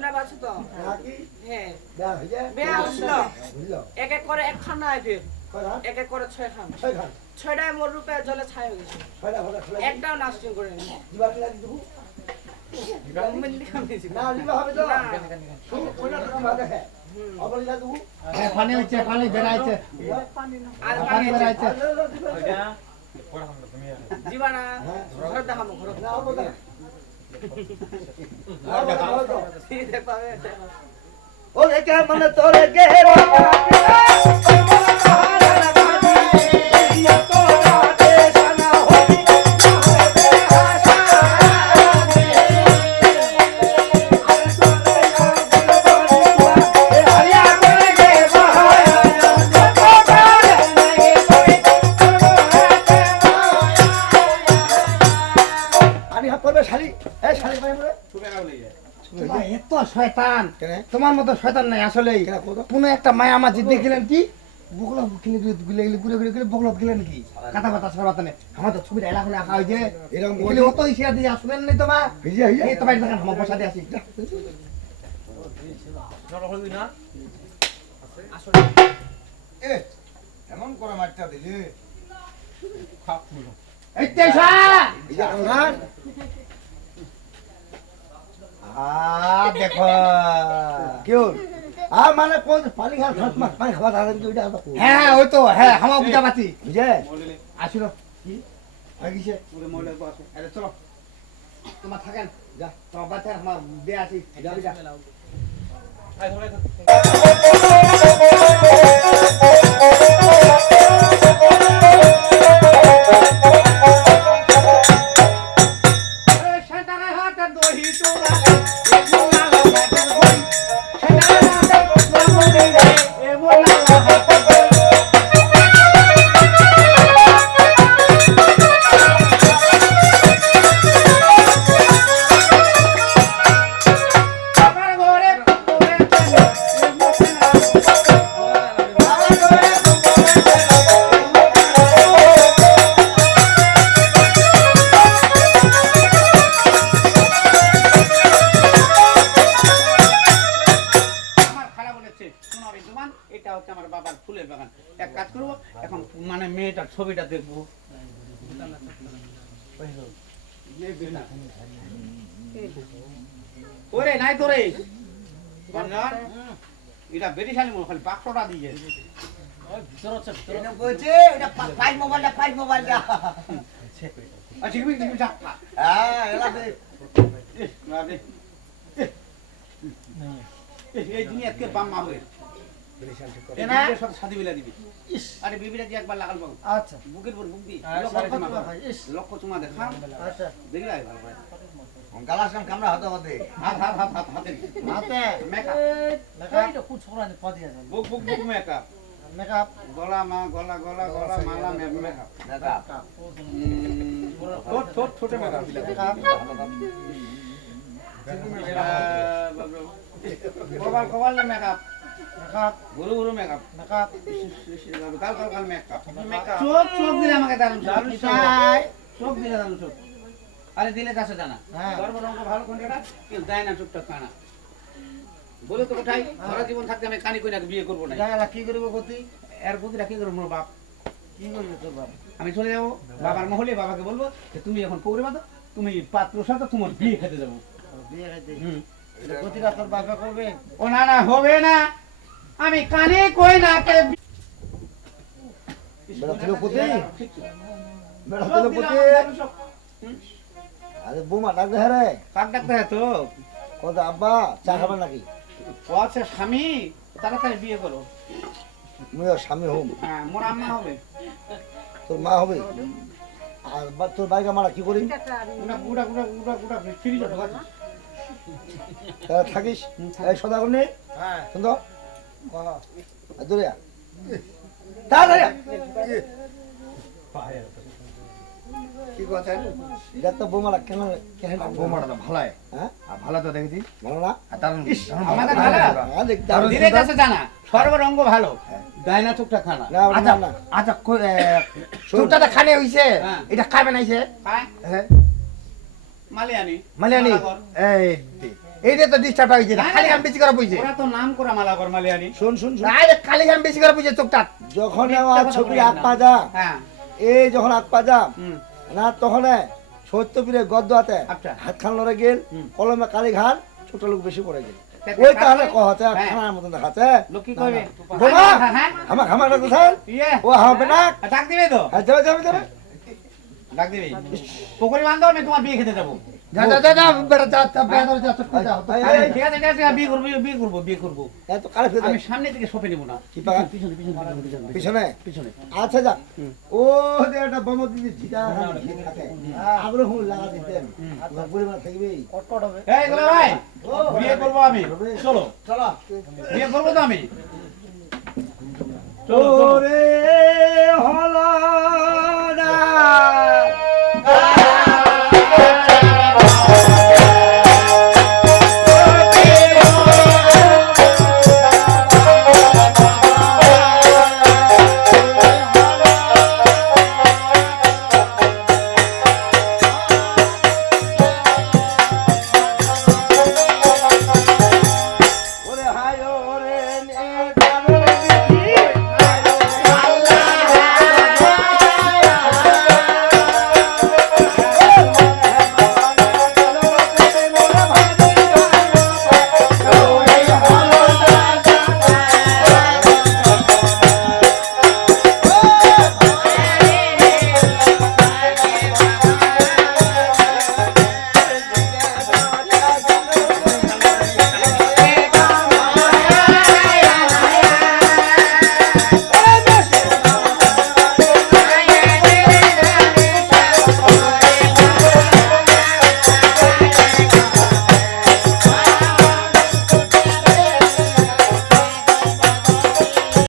শোনা পাচ্ছ তো নাকি হ্যাঁ দেয়া হইছে বেয়া উঠলো বুঝলো এক এক করে একখান না আইবে কয়টা এক এক করে 6 খান ছয় খান 6টায় মোর রূপে জলে ছাই হয়ে গেছে ছয়টা ভাজা খোলা একটাও নাস্টিং করে নি দিবার কি লাগি দেবো গভর্নমেন্ট দিকে দিছি না দিবা হবে তো না। কোনটা তো দিবা দেখে অবলি লাগি দেবো পানি হচ্ছে পানি বেরাইছে আর পানি পানি বেরাইছে জীবানা ঘর দেখাবো ঘর না হবে না দেখাবে ও কে মনে তোরে গেরা এত শয়তান কেন? তোমার মতো শয়তান নাই আসলে কেন কত? কোন একটা মায়া মাঝি দেখলেন কি বগলা কিনে গুলে গুলে গুলে গুলে বগলা গেলেন কি কথা কথা সরাতে নেই আমার তো ছবিটা এলাকা আঁকা হয়েছে এরকম এগুলি অত ইসিয়া দিয়ে আসবেন নাই তোমার হিজা হিজা এই তোমার দেখেন আমার বসা দিয়ে আসি এ এমন করে মারটা দিলি এই তেসা হিজা কাঙ্গাল দেখো কেউ মানে কোন পানি খাওয়া পানি খাওয়া দাঁড়ান কি ওইটা কথা হ্যাঁ ওই তো হ্যাঁ হামা বুঝা পাচ্ছি বুঝে আসিল কি হয়ে গেছে আরে চলো তোমার থাকেন যা তোমার বাচ্চা আমার দিয়ে আসি যাবি যা এটা হচ্ছে আমার বাবার ফুলের বাগান এক কাজ করবো এখন মানে মেয়েটার ছবিটা দেখবো ওরে নাই তো রে এটা বেরিশালি মনে খালি বাক্সটা দিয়ে কইছে এটা ফাইভ মোবাইলটা আচ্ছা কি তুমি যা হ্যাঁ এলা দে এই দুনিয়া কে বাম্মা হয়ে এনা শাদি বিলা দিবি আরে বিবিটা দিয়ে একবার লাগাল পাবো আচ্ছা বুকের পর বুক দি ইস লক্ষ চুমা দেখা আচ্ছা দেখি ভাই ভালো ভাই গালাস কাম কামরা হতে হতে হাত হাত হাত হাত হাতে হাতে মেকআপ এইটা কোন ছোকরা নে পদি আছে বুক বুক বুক মেকআপ মেকআপ গলা মা গলা গলা গলা মালা মেকআপ মেকআপ ছোট ছোট ছোট মেকআপ মেকআপ কবাল কবাল মেকআপ মেকআপ গুরু গুরু মেকআপ মেকআপ কাল কাল কাল মেকআপ মেকআপ চোখ চোখ দিলে আমাকে দারুন দারুণ চাই চোখ দিলে দারুন চোখ আরে দিলে কাছে জানা হ্যাঁ। গর্ব রঙ ভালো কোনটা কেউ দেয় না চোখটা কানা বলে তো কোথায় সারা জীবন থাকতে আমি কানি কইনা বিয়ে করবো না গালা কি করব গতি এর গতিটা কি করবো মোর বাপ কি করব তোর বাবা আমি চলে যাবো বাবার মহলে বাবাকে বলবো যে তুমি এখন পৌরে বাতো তুমি পাত্রর সাথে তোমার বিয়ে খেতে যাবো বিয়ে খাইতে হুম। এটা গতিটা তোর বাবা করবে ও না না হবে না আমি কানে কই না কে বেড়া ছিল পুতি বেড়া ছিল পুতি আরে বোমা ডাক দে রে কাক ডাকতে হয় তো কত আব্বা চা খাবেন নাকি ও আছে স্বামী তাড়াতাড়ি বিয়ে করো মুইও স্বামী হম হ্যাঁ মোর আম্মা হবে তোর মা হবে আর তোর বাইকা মারা কি করি গুড়া গুড়া গুড়া গুড়া গুড়া ফ্রিজে ঢোকাচ্ছি তাহলে থাকিস এই সদা করনি হ্যাঁ সুন্দর দূরে তাড়াতাড়ি কি কথা এটা তো বোমারা কেন কেন বোমাটা ভালাই হ্যাঁ ভালো তো দেখেছি ভালো না আমাদের ভালো হ্যাঁ দেখ ধীরে যাচ্ছে জানা সর্বরঙ্গ ভালো ডাইনা চোখটা খানা না আচ্ছা না আচ্ছা চোখটা খানে হইছে হ্যাঁ। এটা খাবে নাইছে খায় হ্যাঁ মালিয়ানি মালিয়ানি মালাগর। এই এইটা তো ডিস্টার্ব হয়েছে না না, খালি না। আমি বেশি করে বুঝছে ওরা তো নাম করা মালা কর মালিয়ানি শুন শুন শুন আরে খালি আমি বেশি করে বুঝছে চোখটা যখন মিথ্যা আমার কথা ছবির বলেন হাত না। পা যা হ্যাঁ এই যখন হাত পা যা হুম না তখন সত্যপীরে গদ্য হাতে আচ্ছা। হাত খান লড়ে গেল হুম। কলমে কালি ঘান ছোট লোক বেশি পড়ে গেল তা- ওই তা- তাহলে কহতে হ্যাঁ। খানার মতন দেখাতে লোক কি করবে বোমা হ্যাঁ, হ্যাঁ আমার খামারটা কোথায় ইয়ে ও হবে না ডাক দিবে তো যাবে যাবে যাবে ডাক দিবে পুকুরি বান্ধব আমি তোমার বিয়ে খেতে যাবো যা যা যা যা বেটা যা যা বেটা যা চট করে যা আরে, ঠিক আছে ঠিক আছে বিয়ে করবো বিয়ে করবো এত কালে ফেলে আমি সামনে থেকে সপে নেবো না কি পাকা পিছনে পিছনে পিছনে পিছনে পিছনে আচ্ছা যা ও যে একটা বম দিদি ঝিটা থাকে আগ্রহ হুন লাগা দিতেন বুড়ি মা থাকবে কটকট হবে এই দুলা ভাই বিয়ে করবো আমি চলো চলো বিয়ে করবো তো আমি চলো চলো ওরে হলা